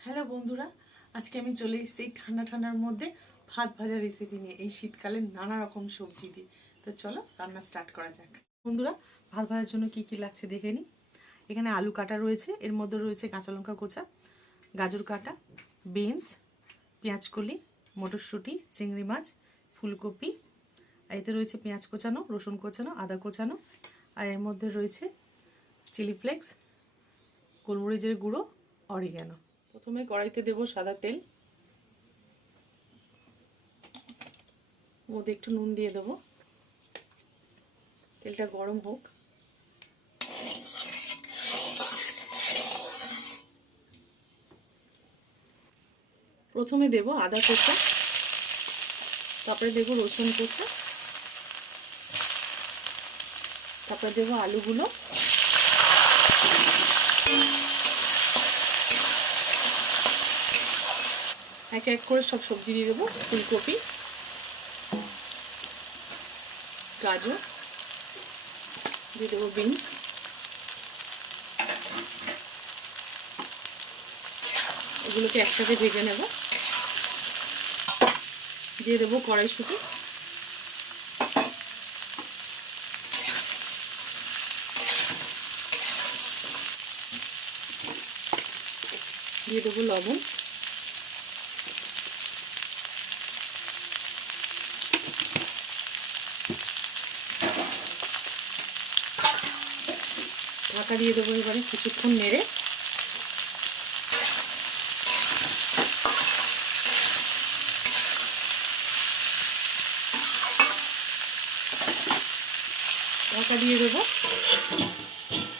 Hello বন্ধুরা, আজকে আমি চলে এসেছি এই ঠান্ডা ঠান্ডার মধ্যে ভাত ভাজা রেসিপি নিয়ে। এই শীতকালে নানা রকম সবজি দিয়ে। তো চলো রান্না স্টার্ট করা যাক। বন্ধুরা, ভাত ভাজার জন্য কি কি লাগছে দেখে নিই। এখানে আলু কাটা রয়েছে, এর মধ্যে রয়েছে কাঁচা লঙ্কা কোচা, গাজর কাটা, বিনস, পেঁয়াজকলি, মটরশুঁটি, চিংড়ি মাছ, ফুলকপি, এতে রয়েছে পেঁয়াজ কোচানো, রসুন কোচানো, আদা কোচানো, আর এর মধ্যে রয়েছে চিলি ফ্লেক্স, গোলমরিচের গুঁড়ো, অরিগ্যানো। প্রথমে কড়াইতে দেব সাদা তেল, মধ্যে একটু নুন দিয়ে দেবো। তেলটা গরম হোক। প্রথমে দেব আদা কোচা, তারপরে দেব রসুন কোচা, তারপরে দেব আলুগুলো, এক এক করে সব সবজি দিয়ে দেবো। ফুলকপি, গাজর দিয়ে দেবো, বিনস, এগুলোকে একসাথে ভেজে নেব। দিয়ে দেবো কড়াইশুঁটি, দিয়ে দেবো লবণ, ঢাকা দিয়ে দেবো। এবারে কিছুক্ষণ নেড়ে ঢাকা দিয়ে দেবো।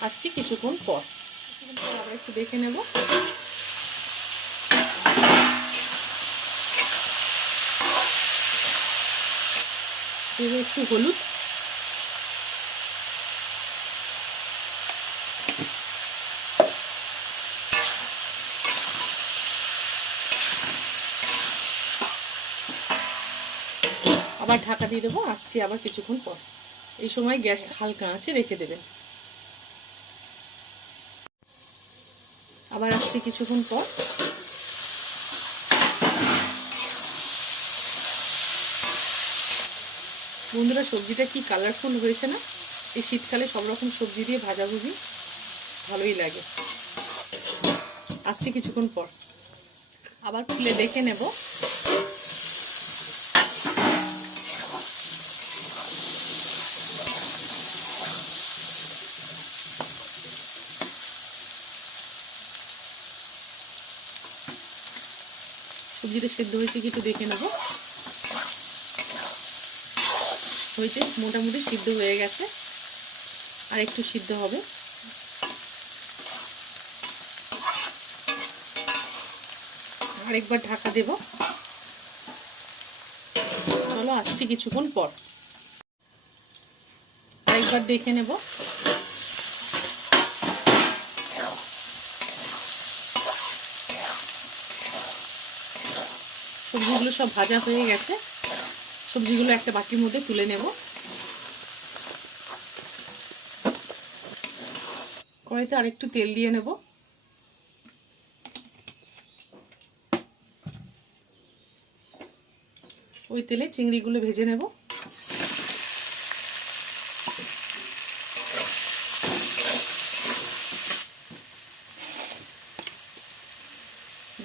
আসছি কিছুক্ষণ পর। আবার একটু দেখে নেব। দেবো একটু হলুদ, আবার ঢাকা দিয়ে দেবো। আসছি আবার কিছুক্ষণ পর। এই সময় গ্যাসটা হালকা আঁচে রেখে দেবেন। আবার আসছি কিছুক্ষণ পর। বন্ধুরা, সবজিটা কি কালারফুল হয়েছে না? এই শীতকালে সব রকম সবজি দিয়ে ভাজাভুজি ভালোই লাগে। আসছি কিছুক্ষণ পর। আবার খুলে দেখে নেব। সবজিটা সেদ্ধ হয়েছে কি একটু দেখে নেব। হয়েছে, মোটামুটি সিদ্ধ হয়ে গেছে, আর একটু সিদ্ধ হবে। আরেকবার ঢাকা দেব। চলো আসছি কিছুক্ষণ পর। আরেকবার দেখে নেব। সবজিগুলো সব ভাজা হয়ে গেছে। সবজিগুলো একটা বাটির মধ্যে তুলে নেব। কড়াইতে আরেকটু তেল দিয়ে নেব। ওই তেলে চিংড়িগুলো ভেজে নেব।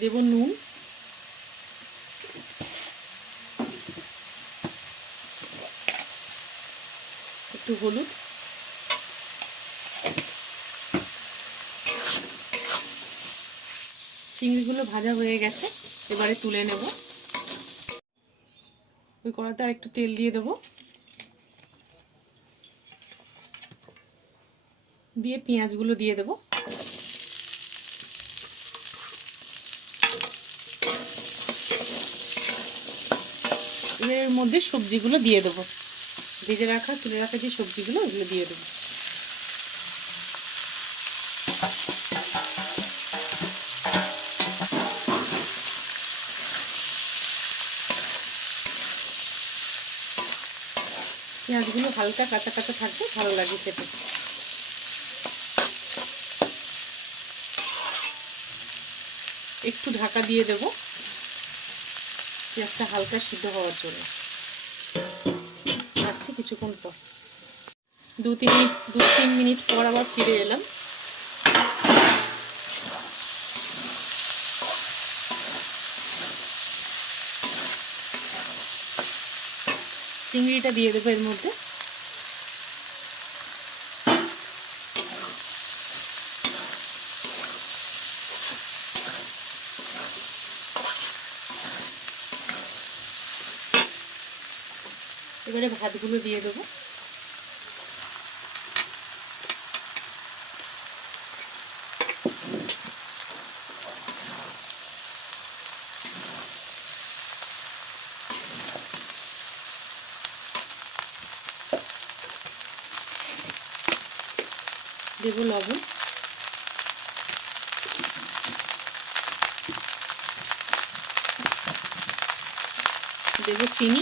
দেব নুন, একটু হলুদ, চিংড়িগুলো ভাজা হয়ে গেছে, এবারে তুলে নেব। ওই কড়াতে আর একটু তেল দিয়ে দেবো। দিয়ে পেঁয়াজগুলো দিয়ে দেবো। এর মধ্যে সবজিগুলো দিয়ে দেবো। ভেজে রাখা, তুলে রাখা যে সবজিগুলো, ওগুলো দিয়ে দেবো। পেঁয়াজগুলো হালকা কাঁচা কাঁচা থাকবে, ভালো লাগে খেতে। একটু ঢাকা দিয়ে দেব পেঁয়াজটা হালকা সিদ্ধ হওয়ার জন্য। আসছি কিছুক্ষণ পর, 2-3 মিনিট পর আবার ফিরে এলাম। চিংড়িটা দিয়ে দেবো এর মধ্যে। এবারে ভাতগুলো দিয়ে দেবো। দেবো লবণ, দেবো চিনি,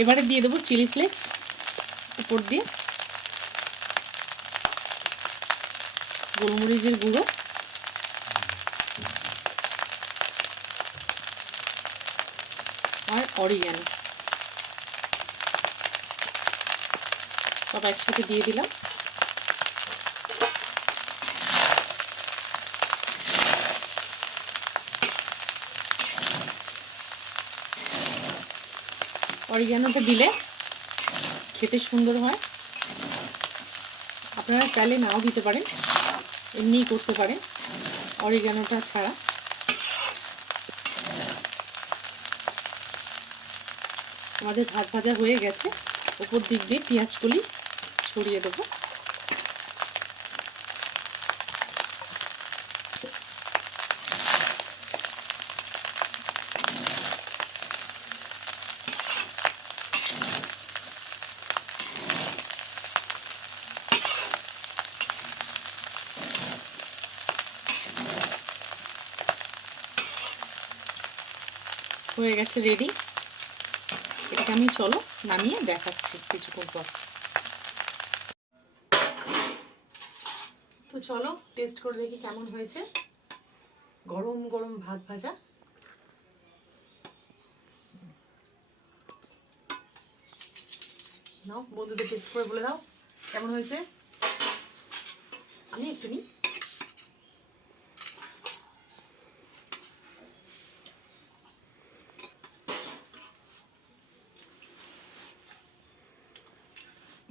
এবারে দিয়ে দেবো চিলি ফ্লেক্স উপর দিয়ে, গোলমরিচের গুঁড়ো, আর অরিগ্যানো সব একসাথে দিয়ে দিলাম। অরিগ্যানোটা দিলে খেতে সুন্দর হয়। আপনারা চাইলে নাও দিতে পারেন, এমনিই করতে পারেন অরিগ্যানোটা ছাড়া। আমাদের ভাত ভাজা হয়ে গেছে, উপর দিক দিয়ে পেঁয়াজ কলি ছড়িয়ে দেবো। হয়ে গেছে রেডি। এটাকে আমি চলো নামিয়ে দেখাচ্ছি কিছুক্ষণ পর। তো চলো টেস্ট করে দেখি কেমন হয়েছে। গরম গরম ভাত ভাজা, নাও বন্ধুদের টেস্ট করে বলে দাও কেমন হয়েছে। আমি একটু নিই।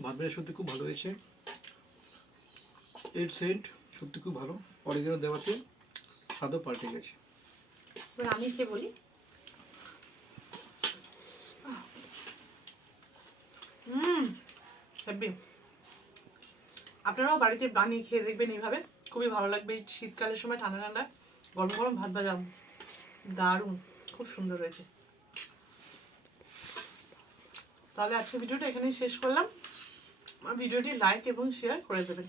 ভাত ভাজা সত্যি খুব ভালো হয়েছে, এর সেন্ট সত্যি খুব ভালো, অরিজিনাল দেওয়াতে স্বাদও পাল্টে গেছে। এবার আমি খেয়ে বলি। হেব্বি। আপনারাও বাড়িতে বানিয়ে খেয়ে দেখবেন এইভাবে, খুবই ভালো লাগবে। শীতকালের সময় ঠান্ডা ঠান্ডা গরম গরম ভাত ভাজা দারুণ, খুব সুন্দর হয়েছে। তাহলে আজকে ভিডিওটা এখানেই শেষ করলাম। আমার ভিডিওটি লাইক এবং শেয়ার করে দেবেন।